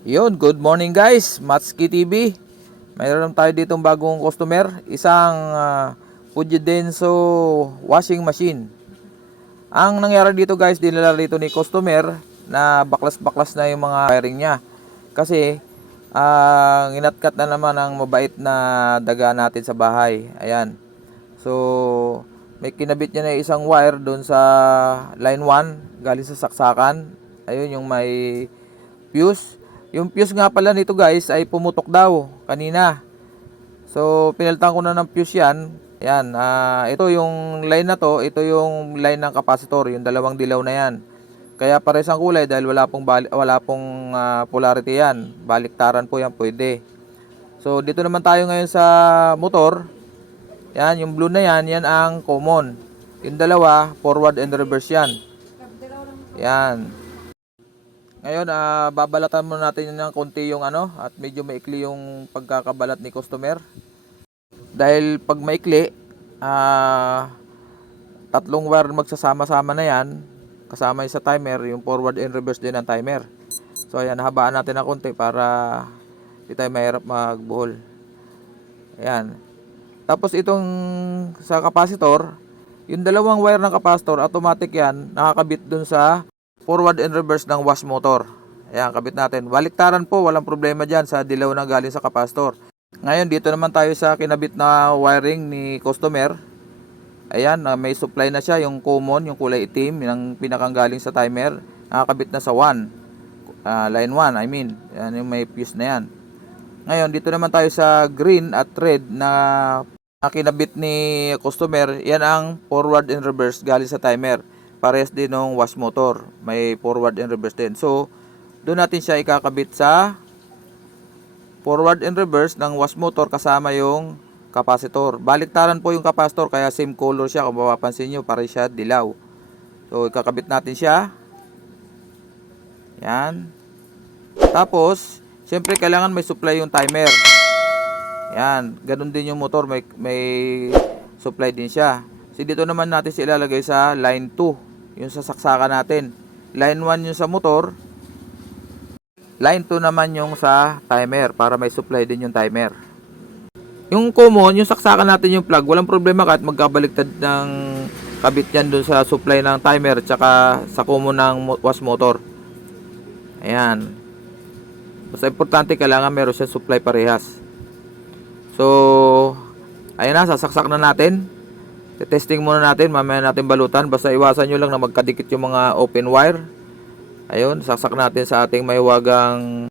Yun, good morning guys, Matski TV. Mayroon tayo ditong bagong customer, isang uh, Fujidenso washing machine. Ang nangyari dito guys, dinala rito ni customer na baklas-baklas na yung mga wiring niya. Kasi ang inatkat na naman ang mabait na daga natin sa bahay. Ayan. So, may kinabit niya na isang wire doon sa line 1 galing sa saksakan. Ayun yung may fuse. Yung fuse nga pala nito guys ay pumutok daw kanina. So, pinalitan ko na ng fuse yan. Yan, ah, ito yung line na to, ito yung line ng capacitor, yung dalawang dilaw na yan. Kaya pares ang kulay dahil wala pong wala pong ah, polarity yan. Baliktaran po yan pwede. So, dito naman tayo ngayon sa motor. Yan, yung blue na yan, yan ang common. Yung dalawa, forward and reverse yan. Yan. Ngayon, ah, babalatan muna natin ng konti yung ano, at medyo maikli yung pagkakabalat ni customer. Dahil pag maikli, ah, tatlong wire magsasama-sama na yan, kasama yung sa timer, yung forward and reverse din ng timer. So ayan, habaan natin ng konti para hindi tayo mahirap magbuhol. Ayan. Tapos itong sa capacitor, yung dalawang wire ng capacitor, automatic yan, nakakabit dun sa forward and reverse ng wash motor. Ayan, kabit natin. Baliktaran po, walang problema dyan sa dilaw na galing sa capacitor. Ngayon, dito naman tayo sa kinabit na wiring ni customer. Ayan, ah, may supply na siya, yung common, yung kulay itim, yung pinakanggaling sa timer. Nakakabit na sa 1. Ah, line 1, I mean. Yan yung may fuse na yan. Ngayon, dito naman tayo sa green at red na kinabit ni customer. Yan ang forward and reverse galing sa timer. Parehas din ng wash motor. May forward and reverse din. So, doon natin siya ikakabit sa forward and reverse ng wash motor kasama yung capacitor. Baliktaran po yung capacitor kaya same color siya kung mapapansin nyo pare siya dilaw. So ikakabit natin siya. Yan. Tapos, syempre kailangan may supply yung timer. Yan, ganun din yung motor may may supply din siya. So dito naman natin siya ilalagay sa line 2, yung sa saksakan natin. Line 1 yung sa motor, Line 2 naman yung sa timer para may supply din yung timer. Yung common, yung saksakan natin yung plug, walang problema kahit magkabaliktad ng kabit yan dun sa supply ng timer tsaka sa common ng wash motor. Ayan. Basta importante kailangan meron siya supply parehas. So, ayan na, sasaksak na natin. Testing muna natin, mamaya natin balutan. Basta iwasan nyo lang na magkadikit yung mga open wire. Ayun, saksak natin sa ating may wagang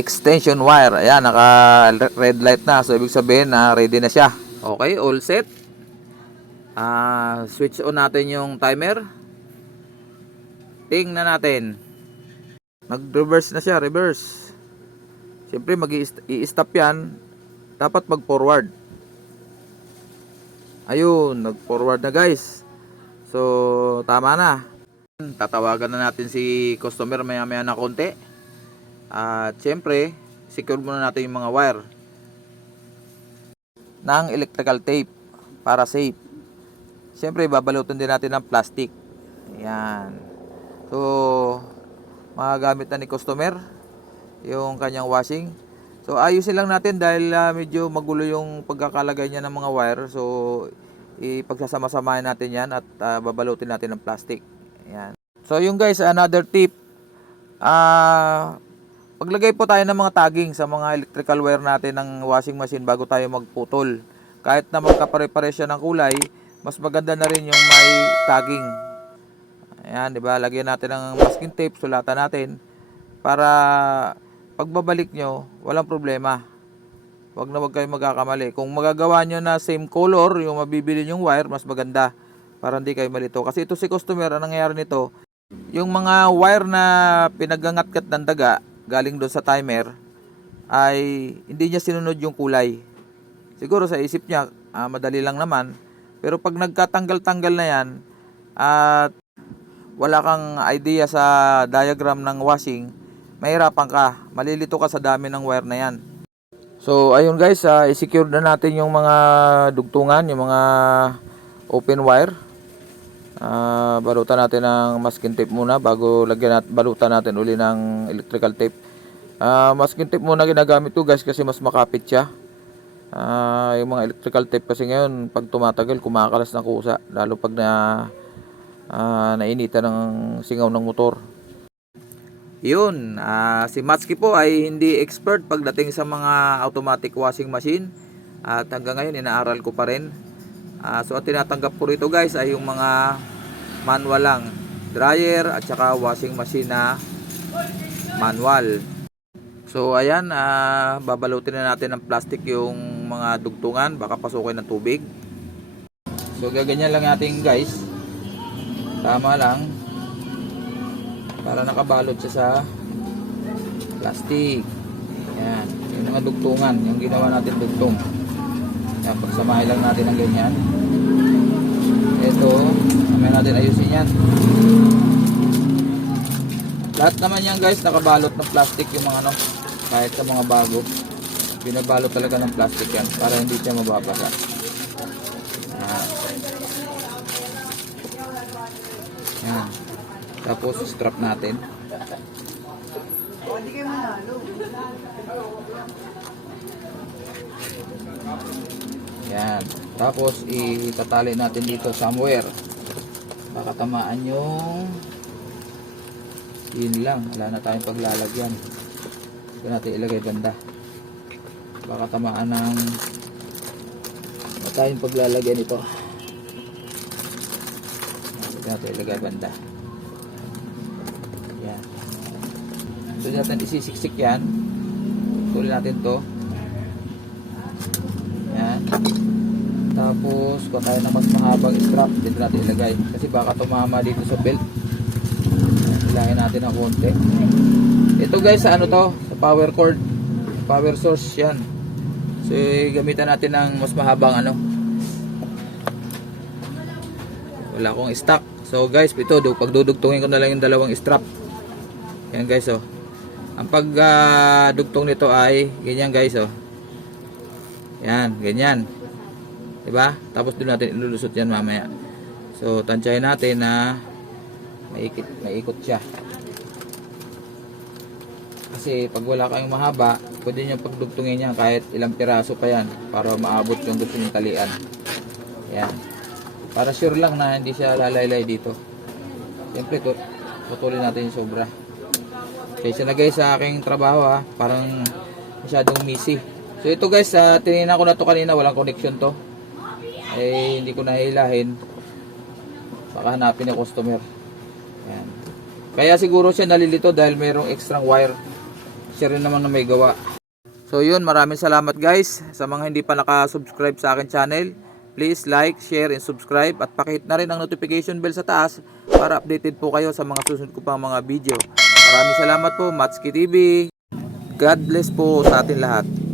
extension wire. Ayan, naka red light na. So, ibig sabihin na ready na siya. Okay, all set. Ah, switch on natin yung timer. Tingnan natin. Nag-reverse na siya, reverse. Siyempre, mag-i-stop yan. Dapat mag-forward. Ayun, nag-forward na guys. So, tama na. Tatawagan na natin si customer maya maya na konti. At syempre, secure muna natin yung mga wire ng electrical tape para safe. Syempre, babalutin din natin ng plastic. Yan. So, magagamit na ni customer yung kanyang washing. So, ayusin lang natin dahil ah, medyo magulo yung pagkakalagay niya ng mga wire. So, ipagsasama-samahin natin yan at ah, babalutin natin ng plastic. Ayan. So yung guys, another tip. Ah, paglagay po tayo ng mga tagging sa mga electrical wire natin ng washing machine bago tayo magputol. Kahit na magkapare-pare siya ng kulay, mas maganda na rin yung may tagging. Ayan, di ba? Lagyan natin ng masking tape, sulatan natin para pagbabalik nyo, walang problema. Huwag na huwag kayo magkakamali. Kung magagawa nyo na same color, yung mabibili yung wire, mas maganda para hindi kayo malito. Kasi ito si customer, ang nangyayari nito, yung mga wire na pinagangat-kat ng daga galing doon sa timer ay hindi niya sinunod yung kulay. Siguro sa isip niya, ah, madali lang naman. Pero pag nagkatanggal-tanggal na yan at wala kang idea sa diagram ng washing, mahirapan ka. Malilito ka sa dami ng wire na yan. So, ayun guys, ah, i-secure na natin yung mga dugtungan, yung mga open wire. Ah, balutan natin ng masking tape muna bago lagyan natin balutan natin uli ng electrical tape. Ah, masking tape muna ginagamit ko guys kasi mas makapit siya. Ah, yung mga electrical tape kasi ngayon pag tumatagal kumakalas ng kusa lalo pag na ah, nainitan ng singaw ng motor. Yun, ah, si Matsuki po ay hindi expert pagdating sa mga automatic washing machine at hanggang ngayon inaaral ko pa rin. Ah, so ang tinatanggap ko rito guys ay yung mga manual lang, dryer at saka washing machine na manual. So ayan, ah, babalutin na natin ng plastic yung mga dugtungan, baka pasukin ng tubig. So gaganyan lang natin guys. Tama lang. Para nakabalot siya sa plastic. Yan, yung mga dugtungan, yung ginawa natin dugtong. Yan, pagsamahin lang natin ng ganyan. Ito, mamaya natin ayusin yan. Lahat naman yan guys, nakabalot ng plastic yung mga ano, kahit sa mga bago. Binabalot talaga ng plastic yan para hindi siya mababasa. Yan. Yan. Tapos strap natin. Yan. Tapos itatali natin dito somewhere. Baka tamaan yung yun lang. Wala na tayong paglalagyan. Ito natin ilagay banda. Baka tamaan ng wala tayong paglalagyan ito. Ito natin ilagay banda. Ito natin isisiksik yan. Tuloy natin to. Yan. Tapos, kuha tayo ng mas mahabang strap. Dito natin ilagay. Kasi baka tumama dito sa belt. Ilagay natin ng konti. Ito guys, sa ano to? Sa power cord. Power source yan. So, gamitan natin ng mas mahabang ano. Wala akong stock. So guys, ito, du- pagdudugtungin ko na lang yung dalawang strap. Yan guys, oh. Ang pagdugtong nito ay ganyan guys, oh. Yan, ganyan. 'Di ba? Tapos doon natin ilulusot 'yan mamaya. So, tansyahin natin na maikot, maikot siya. Kasi pag wala kayong mahaba, pwede niyo pagdugtungin yan kahit ilang piraso pa yan para maabot yung gusto niyong talian. Yan. Para sure lang na hindi siya lalaylay dito. Siyempre, to, putulin natin yung sobra. Kaysa na guys sa aking trabaho ha, parang masyadong messy. So ito guys, sa tinignan ko na to kanina, walang connection to. Eh, hindi ko nahilahin. Baka hanapin ng customer. Yan. Kaya siguro siya nalilito dahil mayroong extra wire. Siya rin naman na may gawa. So yun, maraming salamat guys. Sa mga hindi pa nakasubscribe sa akin channel, please like, share, and subscribe. At pakihit na rin ang notification bell sa taas para updated po kayo sa mga susunod ko pang mga video. Maraming salamat po, Matsuki TV. God bless po sa atin lahat.